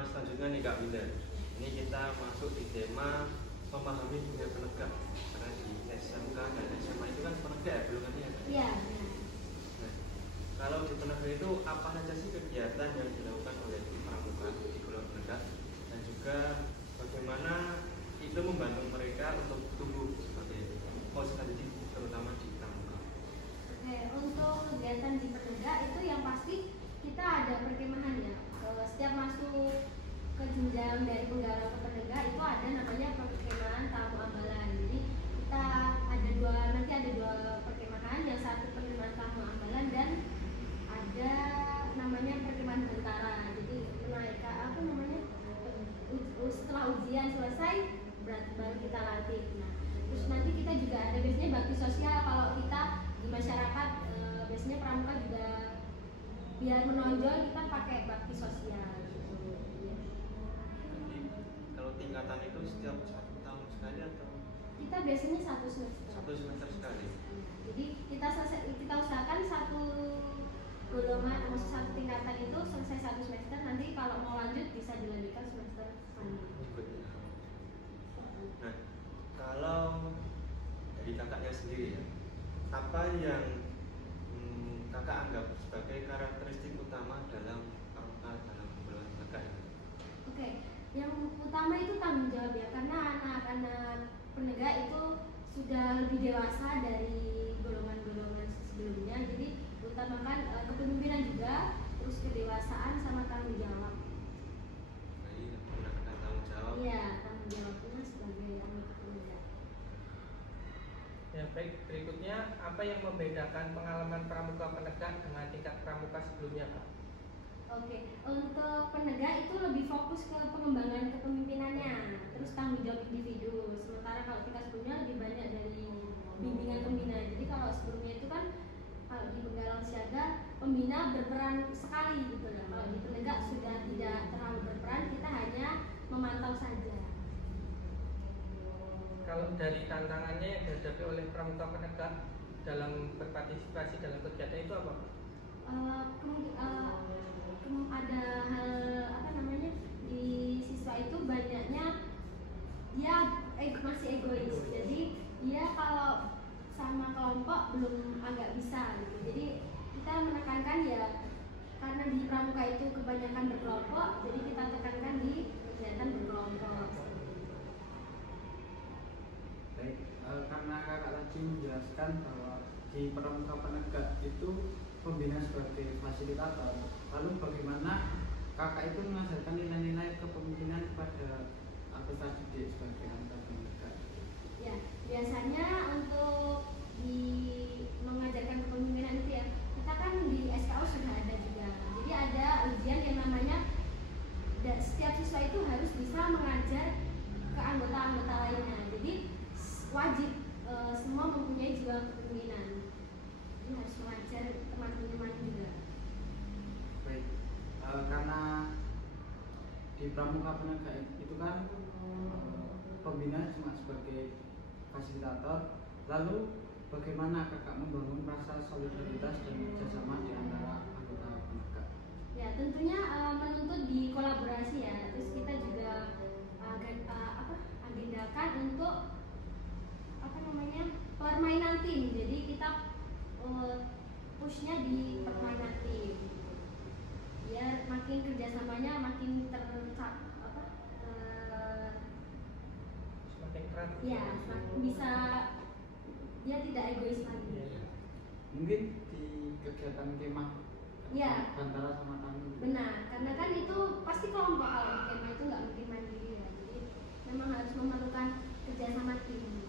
tema selanjutnya nih Kak Winda. Ini kita masuk di tema memahami dunia penegak. Karena di SMK dan SMA itu kan penegak ya, belum kan ya? Iya. Nah, kalau di penegak itu apa saja sih kegiatan yang dilakukan oleh pramuka di golongan penegak, dan juga bagaimana itu membantu mereka untuk tumbuh sebagai organisasi terutama di pramuka. Oke, untuk kegiatan di penegak itu yang pasti kita ada perkemahan ya. Setiap masuk ke jenjang dari penggarap ke penegak itu ada namanya perkemahan tamu ambalan. Jadi kita nanti ada dua perkemahan, yang satu perkemahan tamu ambalan dan ada namanya perkemahan bentara. Jadi menaikkan setelah ujian selesai baru kita latih. Nah, terus nanti kita juga ada biasanya bakti sosial. Kalau kita di masyarakat biasanya pramuka juga biar menonjol kita pakai bakti sosial. Kalau tingkatan itu setiap 1 tahun sekali atau? Kita biasanya 1 semester. 1 semester sekali. Jadi kita usahakan satu golongan atau satu tingkatan itu selesai 1 semester. Nanti kalau mau lanjut bisa dilanjutkan semester berikutnya. Nah, kalau dari kakaknya sendiri ya, apa yang kakak anggap sebagai karakteristik utama dalam pramuka dalam golongan penegak ini? Oke, yang utama itu tanggung jawab ya, karena anak-anak penegak itu sudah lebih dewasa dari golongan-golongan sebelumnya. Jadi utamakan kepemimpinan juga, terus kedewasaan sama tanggung jawab. Jadi menggunakan tanggung jawab. Iya, tanggung jawabnya sebagai anggota penegak. Ya, baik, berikutnya apa yang membedakan pengalaman pramuka penegak dengan tingkat pramuka sebelumnya, Pak? Oke, untuk penegak itu lebih fokus ke pengembangan kepemimpinannya, terus tanggung jawab individu. Sementara kalau tingkat sebelumnya lebih banyak dari bimbingan pembina. Jadi kalau sebelumnya itu kan kalau di penggalang siaga pembina berperan sekali gitu lah. Kalau di penegak sudah tidak terlalu berperan, kita hanya memantau saja. Kalau dari tantangannya yang dihadapi oleh pramuka penegak dalam berpartisipasi dalam kegiatan itu apa, Pak? Ada hal di siswa itu banyaknya dia masih egois. Jadi dia kalau sama kelompok belum agak bisa gitu. Jadi kita menekankan ya, karena di pramuka itu kebanyakan berkelompok, jadi kita tekankan di kegiatan berkelompok. Baik, karena kakak tadi menjelaskan bahwa di pramuka penegak itu pembina sebagai fasilitator, lalu bagaimana kakak itu mengajarkan nilai-nilai kepemimpinan kepada anggota didik sebagai anggota penegak? Ya, biasanya untuk mengajarkan kepemimpinan itu ya, kita kan di SKU sudah ada juga. Jadi ada ujian yang namanya setiap siswa itu harus bisa mengajar ke anggota-anggota lainnya. Jadi wajib semua mempunyai jiwa kepemimpinan. Jadi harus mengajar teman-teman juga. Baik, karena di pramuka penegak itu kan pembina cuma sebagai fasilitator, lalu bagaimana kakak membangun rasa solidaritas dan kerjasama di antara anggota penegak? Ya, tentunya menuntut di kolaborasi ya. Terus kita juga agendakan untuk permainan tim. Jadi kita pushnya di permainan tim, biar makin kerjasamanya makin Semakin keras. ya, semakin bisa, dia tidak egois lagi. Mungkin di kegiatan kemah Ya, antara sama tamu. benar, karena kan itu pasti kelompok. Kalau di kemah itu nggak mungkin mandiri ya. Jadi memang harus memerlukan kerjasama tim.